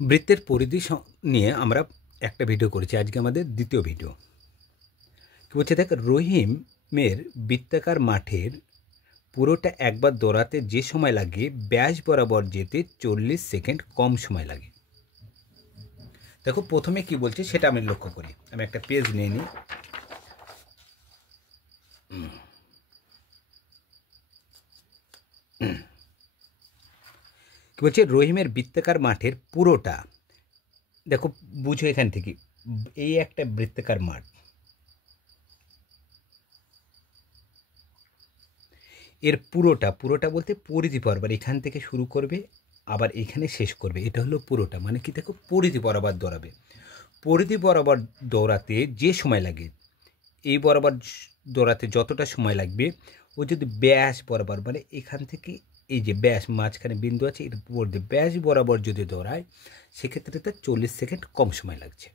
বৃত্তের পরিধি নিয়ে আমরা একটা ভিডিও করেছি, আজকে আমাদের দ্বিতীয় ভিডিও। কি বলছে দেখ, রহিমের বৃত্তাকার মাঠের পুরোটা একবার দৌড়াতে যে সময় লাগে ব্যাস বরাবর যেতে 40 সেকেন্ড কম সময় লাগে। দেখো প্রথমে কি বলছে সেটা আমি লক্ষ্য করি। আমি একটা পেজ নিয়ে নিই। কি বলছে, রহিমের বৃত্তাকার মাঠের পুরোটা, দেখো বুঝো এখান থেকে, এই একটা বৃত্তাকার মাঠ, এর পুরোটা বলতে পরিধি বরাবর এখান থেকে শুরু করবে আবার এখানে শেষ করবে, এটা হলো পুরোটা। মানে কি দেখো, পরিধি বরাবর দৌড়াবে। পরিধি বরাবর দৌড়াতে যে সময় লাগে, এই বরাবর দৌড়াতে যতটা সময় লাগবে, ও যদি ব্যাস বরাবর, মানে এখান থেকে এই যে ব্যাস মাঝখানে বিন্দু আছে, এর উপর দিয়ে ব্যাস বরাবর যদি দৌড়ায়, সেক্ষেত্রে তার 40 সেকেন্ড কম সময় লাগছে।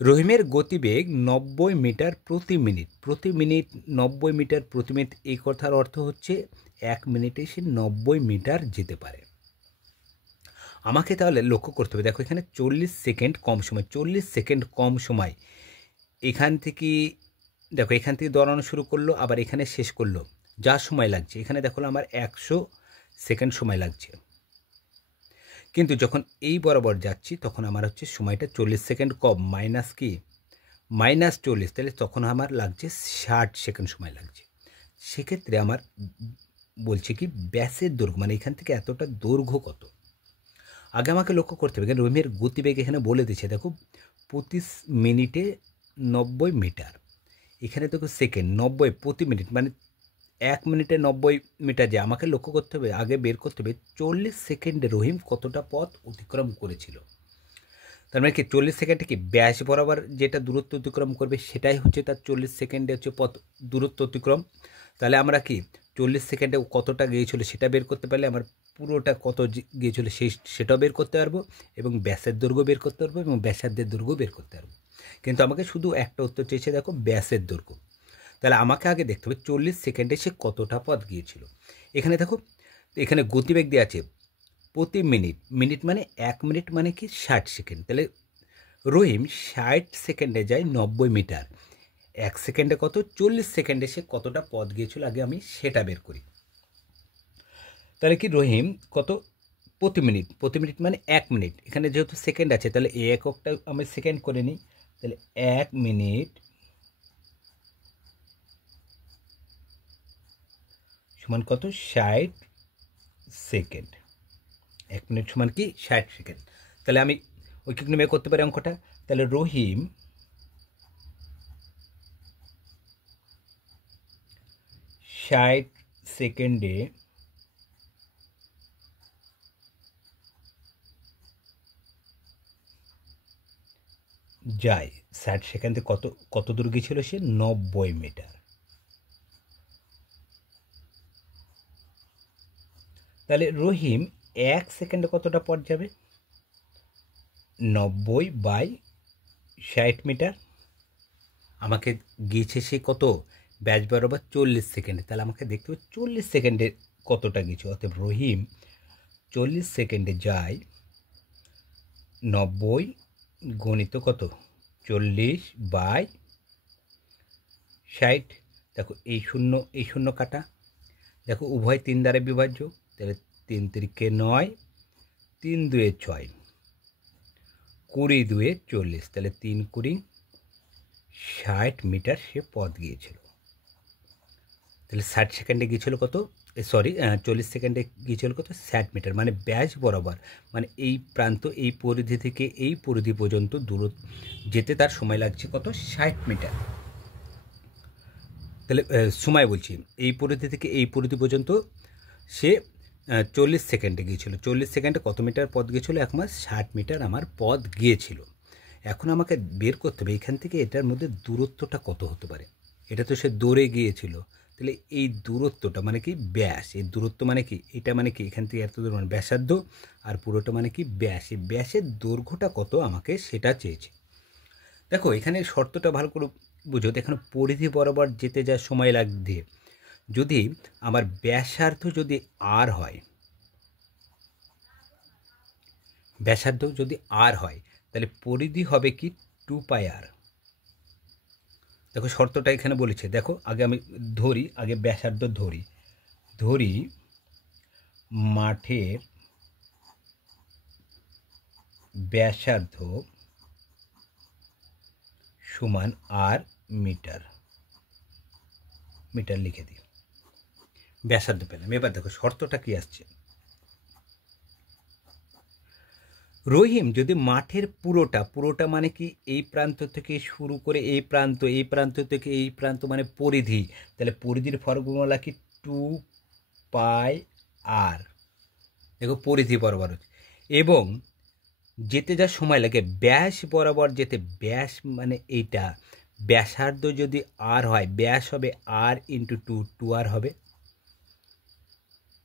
রহিমের গতিবেগ 90 মিটার প্রতি মিনিট। 90 মিটার প্রতি মিনিট, এই কথার অর্থ হচ্ছে 1 মিনিটে সে 90 মিটার যেতে পারে। আমাকে তাহলে লক্ষ্য করতে হবে, দেখো এখানে 40 সেকেন্ড কম সময়, 40 সেকেন্ড কম সময়। এখান থেকে দেখো, এখান থেকে দৌড়ানো শুরু করলো আবার এখানে শেষ করলো, যা সময় লাগছে এখানে দেখো আমার 100 সেকেন্ড সময় লাগছে। কিন্তু যখন এই বরাবর যাচ্ছি তখন আমার হচ্ছে সময়টা 40 সেকেন্ড কম, মাইনাস কি -40, তাহলে তখন আমার লাগছে 60 সেকেন্ড সময় লাগছে। সেক্ষেত্রে আমার বলছে কি ব্যাসের দৈর্ঘ্য, মানে এখান থেকে এতটা দৈর্ঘ্য কত। আগে আমাকে লক্ষ্য করতে হবে, কারণ রহিমের গতিবেগ এখানে বলে দিচ্ছে, দেখো প্রতি মিনিটে 90 মিটার, এখানে দেখো সেকেন্ড 90 প্রতি মিনিট, মানে 1 মিনিটে 90 মিটার। যে আমাকে লক্ষ্য করতে হবে, আগে বের করতে হবে 40 সেকেন্ডে রহিম কতটা পথ অতিক্রম করেছিল। তার মানে কি 40 সেকেন্ডে কি ব্যাস বরাবর যেটা দূরত্ব অতিক্রম করবে সেটাই হচ্ছে তার 40 সেকেন্ডে হচ্ছে পথ দূরত্ব অতিক্রম। তাহলে আমরা কি 40 সেকেন্ডে কতটা গিয়েছিল সেটা বের করতে পারলে আমার পুরোটা কত গিয়েছিল সেটাও বের করতে পারবো, এবং ব্যাসের দৈর্ঘ্য বের করতে পারবো, এবং ব্যাসার্ধের দৈর্ঘ্য বের করতে পারবো। কিন্তু আমাকে শুধু একটা উত্তর চেয়েছে, দেখো ব্যাসের দৈর্ঘ্য। তাহলে আমাকে আগে দেখতে হবে 40 সেকেন্ডে সে কতটা পথ গিয়েছিল। এখানে দেখো, এখানে গতিবেগ দেওয়া আছে প্রতি মিনিট মানে 1 মিনিট মানে কি 60 সেকেন্ড। তাহলে রহিম 60 সেকেন্ডে যায় 90 মিটার, 1 সেকেন্ডে কত, 40 সেকেন্ডে সে কতটা পথ গিয়েছিল, আগে আমি সেটা বের করি। তাহলে কি রহিম কত প্রতি মিনিট মানে 1 মিনিট, এখানে যেহেতু সেকেন্ড আছে তাহলে এই এককটা আমি সেকেন্ড করে নিই। তাহলে 1 মিনিট সমান কত, 60 সেকেন্ড। 1 মিনিট সমান কি 60 সেকেন্ড। তাহলে আমি ওইখানে বের করতে পারি অঙ্কটা। তাহলে রহিম 60 সেকেন্ডে যায়, 60 সেকেন্ডে কত দূর গিয়েছিল সে, 90 মিটার। তাহলে রহিম 1 সেকেন্ডে কতটা পথ যাবে, 90/60 মিটার। আমাকে গিয়েছে সে কত, ব্যাস বরাবর 40 সেকেন্ডে। তাহলে আমাকে দেখতে হবে 40 সেকেন্ডে কতটা গিয়েছে। অতএব রহিম 40 সেকেন্ডে যায় 90 গণিত কত, 40/60। দেখো এই শূন্য কাটা, দেখো উভয় 3 দ্বারা বিভাজ্য, তাহলে 3 তিরিকে 9, 3 দুয়ে 6, 20 দুয়ে 40, তাহলে 3 20 60 মিটার সে পথ গিয়েছিল। তাহলে 60 সেকেন্ডে গিয়েছিল কত, 40 সেকেন্ডে গিয়েছিল কত, 60 মিটার। মানে ব্যাস বরাবর, মানে এই প্রান্ত, এই পরিধি থেকে এই পরিধি পর্যন্ত দূরত্ব যেতে তার সময় লাগছে কত, 60 মিটার। তাহলে সময় বলছি, এই পরিধি থেকে এই পরিধি পর্যন্ত সে 40 সেকেন্ডে গিয়েছিল। 40 সেকেন্ডে কত মিটার পথ গিয়েছিল, 60 মিটার আমার পথ গিয়েছিল। এখন আমাকে বের করতে হবে এখান থেকে এটার মধ্যে দূরত্বটা কত হতে পারে। এটা তো সে দৌড়ে গিয়েছিল, তাহলে এই দূরত্বটা মানে কি ব্যাস, এই দূরত্ব মানে কি, এটা মানে কি এখান থেকে এত দূর মানে ব্যাসার্ধ, আর পুরোটা মানে কি ব্যাস। এই ব্যাসের দৈর্ঘ্যটা কত আমাকে সেটা চেয়েছে। দেখো এখানে শর্তটা ভালো করে বুঝো, এখানে পরিধি বরাবর যেতে যা সময় লাগবে, যদি আমার ব্যাসার্ধ যদি আর হয়, ব্যাসার্ধ যদি আর হয় তাহলে পরিধি হবে কি 2πr। দেখো শর্তটা এখানে বলেছে, দেখো আগে আমি ধরি, আগে ব্যাসার্ধ ধরি মাঠের ব্যাসার্ধ সমান আর মিটার লিখে দিই, ব্যাসার্ধ পেলাম। এবার দেখো শর্তটা কি আসছে, রহিম যদি মাঠের পুরোটা মানে কি এই প্রান্ত থেকে শুরু করে এই প্রান্ত থেকে এই প্রান্ত মানে পরিধি, তাহলে পরিধির ফর্মুলা কি 2πr। দেখো পরিধি বরাবর হচ্ছে, এবং যেতে যা সময় লাগে ব্যাস বরাবর যেতে, ব্যাস মানে এইটা ব্যাসার্ধ যদি আর হয় ব্যাস হবে আর ইন্টু 2r হবে।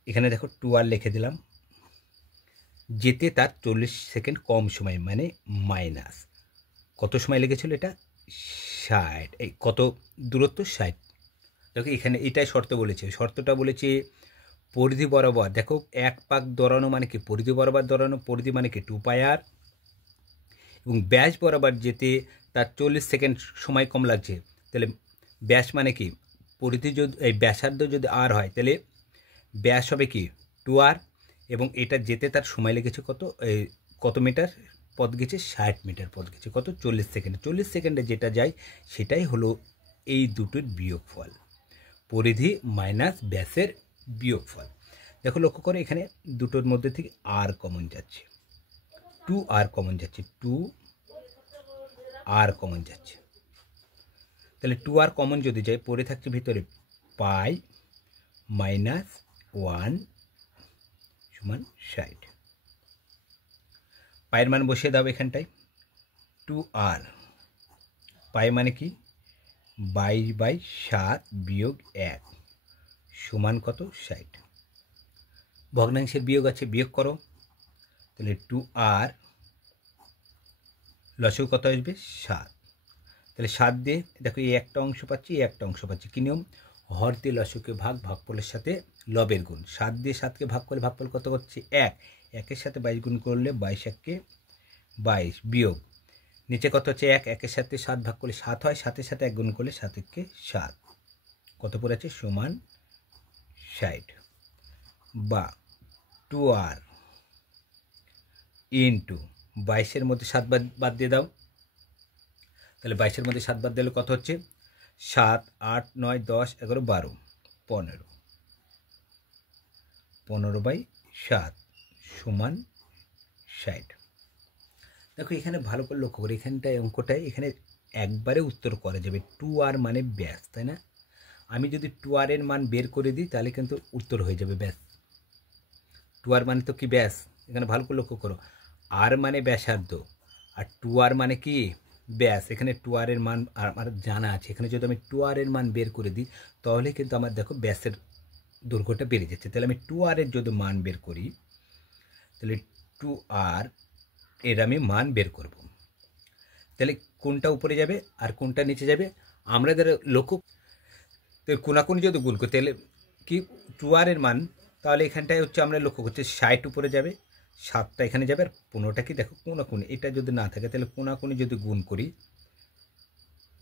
এখানে দেখো 2r লিখে দিলাম, যেতে তার 40 সেকেন্ড কম সময় মানে মাইনাস কত সময় লেগেছিল, এটা 60, এই কত দূরত্ব 60। দেখো এখানে এটাই শর্ত বলেছে, শর্তটা বলেছে পরিধি বরাবর, দেখো এক পাক দৌড়ানো মানে কি পরিধি বরাবর দৌড়ানো, পরিধি মানে কি 2πr, এবং ব্যাস বরাবর যেতে তার 40 সেকেন্ড সময় কম লাগছে, তাহলে ব্যাস মানে কি পরিধি যদি এই ব্যাসার্ধ যদি আর হয় তাহলে ব্যাস হবে কি 2r, এবং এটা যেতে তার সময় লেগেছে কত মিটার পথ গেছে, 60 মিটার পথ গেছে, কত 40 সেকেন্ডে। 40 সেকেন্ডে যেটা যায় সেটাই হলো এই দুটোর বিয়োগফল, পরিধি মাইনাস ব্যাসের বিয়োগফল। দেখো লক্ষ্য করে এখানে দুটোর মধ্যে থেকে আর কমন যাচ্ছে, 2r কমন যাচ্ছে, 2r কমন যাচ্ছে, তাহলে 2r কমন যদি যায় পড়ে থাকছে ভিতরে পাই মাইনাস 1 সমান 60। পায়ের মান বসিয়ে দাও এখানটায়, 2r পাই মানে কি 22/7 বিয়োগ 1 সমান কত 60। ভগ্নাংশের বিয়োগ আছে, বিয়োগ করো, তাহলে 2r লসেও কত আসবে 7, তাহলে 7 দিয়ে দেখো এই একটা অংশ পাচ্ছি, এই একটা অংশ পাচ্ছি, কি নিয়ম, হর দিয়ে লসকে ভাগফলের সাথে লবের গুণ, 7 দিয়ে 7কে ভাগ করলে ভাগফল কত হচ্ছে 1, 1-এর সাথে 22 গুণ করলে 22 × 22 বিয়োগ নিচে কত হচ্ছে 1, 1-এর সাথে 7 ভাগ করলে 7 হয়, 7-এর সাথে 1 গুণ করলে 7-একে 7 কত পড়েছে সমান 60, বা 2r ইন্টু 22-এর মধ্যে 7 বাদ দিয়ে দাও, তাহলে 22-এর মধ্যে 7 বাদ দিলে কত হচ্ছে 7, 8, 9, 10, 11, 12, 15/7 সমান 60। দেখো এখানে ভালো করে লক্ষ্য করে এখানটায় অঙ্কটায় এখানে একবারে উত্তর করা যাবে, 2r মানে ব্যাস, তাই না? আমি যদি 2r এর মান বের করে দিই তাহলে কিন্তু উত্তর হয়ে যাবে ব্যাস, 2r মানে তো কি ব্যাস, এখানে ভালো করে লক্ষ্য করো, r মানে ব্যাসার্ধ আর 2r মানে কি ব্যাস, এখানে 2r এর মান আমার জানা আছে, এখানে যদি আমি 2r এর মান বের করে দিই তাহলে কিন্তু আমার দেখো ব্যাসের দৈর্ঘ্যটা বেড়ে যাচ্ছে, তাহলে আমি 2r এর যদি মান বের করি তাহলে 2r এর আমি মান বের করব, তাহলে কোনটা উপরে যাবে আর কোনটা নিচে যাবে আমরা যারা লক্ষ্য, তো কোনাকুনি যদি গুণ করি তাহলে কি 2r এর মান, তাহলে এখানটায় হচ্ছে আমরা লক্ষ্য করছি 60 উপরে যাবে, 7টা এখানে যাবে, আর 15টা কি দেখো কোনাকুনি, এটা যদি না থাকে তাহলে কোনাকুনি যদি গুণ করি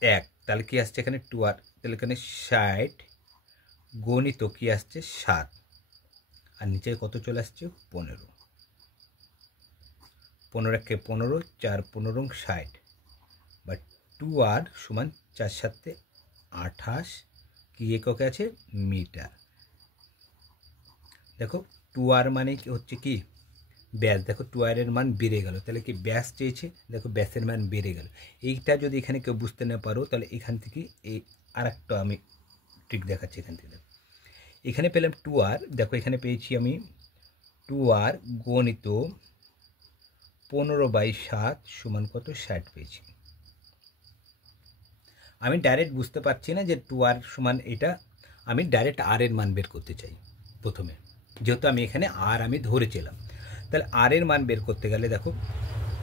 1, তাহলে কি আসছে এখানে 2r, তাহলে এখানে 60 গণিত কি আসছে 7, আর নিচে কত চলে আসছে 15, 15-কে 15, 4 15 60, বা 2r সমান 4 7 28 কি এককে আছে মিটার। দেখো 2r মানে কি হচ্ছে কি ব্যাস, দেখো 2r এর মান বেড়ে গেল, তাহলে কি ব্যাস চেয়েছে, দেখো ব্যাসের মান বেড়ে গেল। এইটা যদি এখানে কেউ বুঝতে না পারো তাহলে এখান থেকে এই আরেকটা আমি ট্রিক দেখাচ্ছি, এখান থেকে দেখো এখানে পেলাম 2r, দেখো এখানে পেয়েছি আমি 2r গণিত 15/7 সমান কত 60 পেয়েছি। আমি ডাইরেক্ট বুঝতে পারছি না যে 2r সমান এটা, আমি ডাইরেক্ট r এর মান বের করতে চাই প্রথমে, যেহেতু আমি এখানে r আমি ধরেছিলাম, তাহলে r এর মান বের করতে গেলে দেখো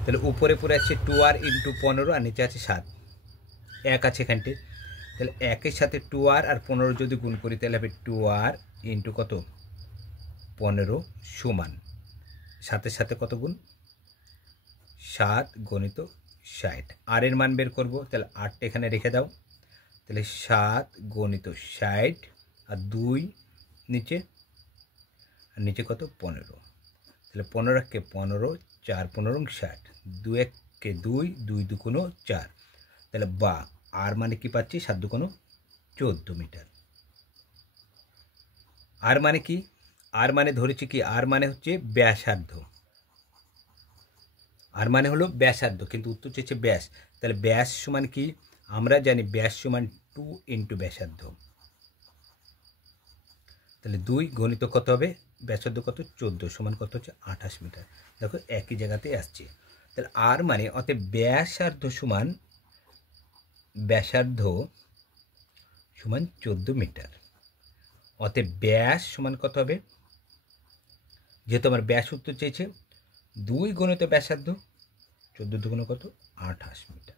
তাহলে উপরে পড়ে আছে 2r ইন্টু 15 আর নিচে আছে 7, 1 আছে এখানটে, তাহলে 1-এর সাথে 2r আর 15 যদি গুণ করি তাহলে হবে 2r ইন্টু কত 15 সমান 7-এর সাথে কত গুণ 7 গণিত 60। আর এর মান বের করব, তাহলে 8টা এখানে রেখে দাও, তাহলে 7 গণিত 60 আর 2 নিচে, আর নিচে কত 15, তাহলে 15 কে 15, 4 15 60, 2 কে 2, 2 2 4, তাহলে বা আর মানে কি পাচ্ছি 7 2 14 মিটার। আর মানে কি, আর মানে ধরেছি কি, আর মানে হচ্ছে ব্যাসার্ধ, আর মানে হলো ব্যাসার্ধ, কিন্তু উত্তর চেয়েছে ব্যাস, তাহলে ব্যাস সমান কি, আমরা জানি ব্যাস সমান 2 ইন্টু ব্যাসার্ধ, তাহলে 2 গণিত কত হবে, ব্যাসার্ধ কত 14 সমান কত হচ্ছে 28 মিটার। দেখো একই জায়গাতে আসছে, তাহলে আর মানে অতএব ব্যাসার্ধ সমান 14 মিটার। অতএব ব্যাস সমান কত হবে, যেহেতু আমার ব্যাস উত্তর চেয়েছে, 2 গণিত ব্যাসার্ধ 14 দুগুণ কত 28 মিটার।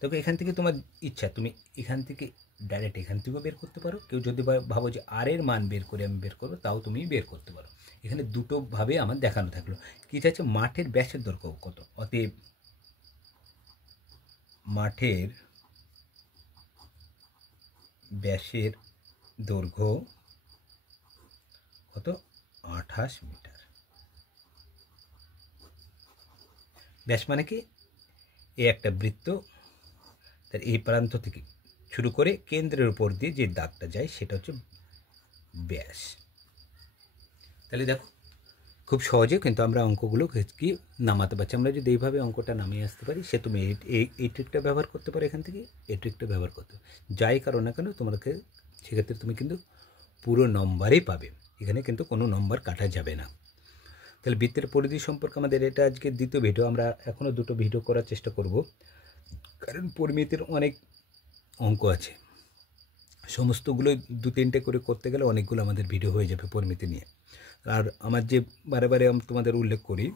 দেখো এখান থেকে তোমার ইচ্ছা, তুমি এখান থেকে ডাইরেক্ট এখান থেকেও বের করতে পারো, কেউ যদি ভাবো যে আর এর মান বের করে আমি বের করবো, তাও তুমি বের করতে পারো। এখানে দুটোভাবে আমার দেখানো থাকলো। কি চাইছে, মাঠের ব্যাসের দৈর্ঘ্য কত, অতএব মাঠের ব্যাসের দৈর্ঘ্য কত 28 মিটার। ব্যাস মানে কি, এ একটা বৃত্ত, তার এই প্রান্ত থেকে শুরু করে কেন্দ্রের উপর দিয়ে যে দাগটা যায় সেটা হচ্ছে ব্যাস। তাহলে দেখো খুব সহজে কিন্তু আমরা অঙ্কগুলো কি নামাতে পারছি। আমরা যদি এইভাবে অঙ্কটা নামিয়ে আসতে পারি, সে তুমি এই ট্রিকটা ব্যবহার করতে পারো, এখান থেকে এই ট্রিকটা ব্যবহার করতে যাই কারো না কেন, তোমাকে সেক্ষেত্রে তুমি কিন্তু পুরো নম্বরই পাবে, এখানে কিন্তু কোনো নম্বর কাটা যাবে না। তাহলে বৃত্তের পরিধি সম্পর্কে আমাদের এটা আজকে দ্বিতীয় ভিডিও, আমরা এখনও দুটো ভিডিও করার চেষ্টা করব, কারণ পরিমিতির অনেক অঙ্ক আছে, সমস্তগুলো 2-3টে করে করতে গেলে অনেকগুলো আমাদের ভিডিও হয়ে যাবে পরিমিতি নিয়ে। আর আমার যে বারে বারে আমি তোমাদের উল্লেখ করি,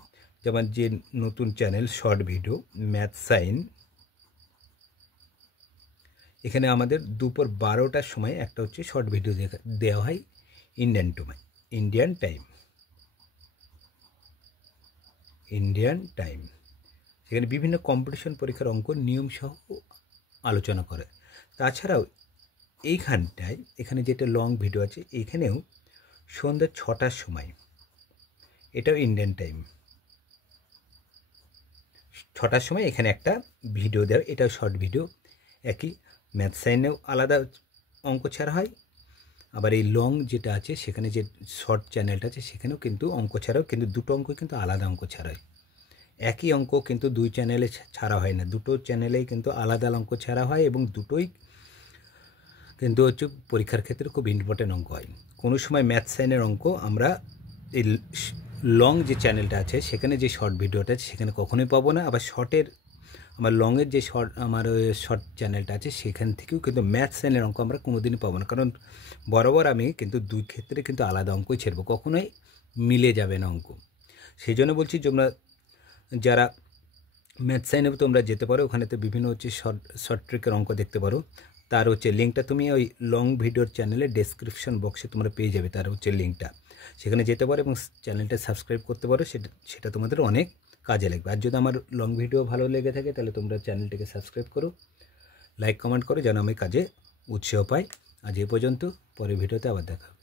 যে আমার যে নতুন channel short video math sign, এখানে আমাদের দুপুর 12টার সময় একটা হচ্ছে শর্ট ভিডিও দেওয়া হয় ইন্ডিয়ান টাইম। সেখানে বিভিন্ন কম্পিটিশন পরীক্ষার অঙ্ক নিয়ম সহ আলোচনা করে। তাছাড়াও এইখানটায়, এখানে যেটা লং ভিডিও আছে, এখানেও সন্ধ্যা 6টার সময়, এটাও ইন্ডিয়ান টাইম, 6টার সময় এখানে একটা ভিডিও দেওয়া, এটাও শর্ট ভিডিও। একই ম্যাথ সাইনেও আলাদা অঙ্ক ছাড়া হয়, আবার এই লং যেটা আছে সেখানে যে শর্ট চ্যানেলটা আছে সেখানেও কিন্তু অঙ্ক ছাড়াও, কিন্তু দুটো অঙ্ক কিন্তু আলাদা অঙ্ক ছাড়া হয়। একই অঙ্ক কিন্তু দুই চ্যানেলে ছাড়া হয় না, দুটো চ্যানেলেই কিন্তু আলাদা অঙ্ক ছাড়া হয়, এবং দুটোই কিন্তু হচ্ছে পরীক্ষার ক্ষেত্রে খুব ইম্পর্টেন্ট অঙ্ক হয়। কোনো সময় ম্যাথ সাইনের অঙ্ক আমরা এই লং যে চ্যানেলটা আছে সেখানে যে শর্ট ভিডিওটা আছে সেখানে কখনোই পাবো না, আবার আমার লংয়ের যে আমার শর্ট চ্যানেলটা আছে সেখান থেকেও কিন্তু ম্যাথ সাইনের অঙ্ক আমরা কোনোদিনই পাবো না, কারণ বরাবর আমি কিন্তু দুই ক্ষেত্রে কিন্তু আলাদা অঙ্কই ছেড়বো, কখনোই মিলে যাবে না অঙ্ক। সেই জন্য বলছি, তোমরা যারা ম্যাথ সাইনে তোমরা যেতে পারো, ওখানে তো বিভিন্ন হচ্ছে শর্ট ট্রিকের অঙ্ক দেখতে পারো, তার হচ্ছে লিঙ্কটা তুমি ওই লং ভিডিওর চ্যানেলে ডেসক্রিপশন বক্সে তোমরা পেয়ে যাবে, তার হচ্ছে লিঙ্কটা, সেখানে যেতে পারো এবং চ্যানেলটা সাবস্ক্রাইব করতে পারো, সেটা তোমাদের অনেক কাজে লাগবে। আর যদি আমার লং ভিডিও ভালো লেগে থাকে তাহলে তোমরা চ্যানেলটিকে সাবস্ক্রাইব করো, লাইক কমেন্ট করো, যেন আমি কাজে উৎসাহ পাই। আজ এ পর্যন্ত, পরের ভিডিওতে আবার দেখা হবে।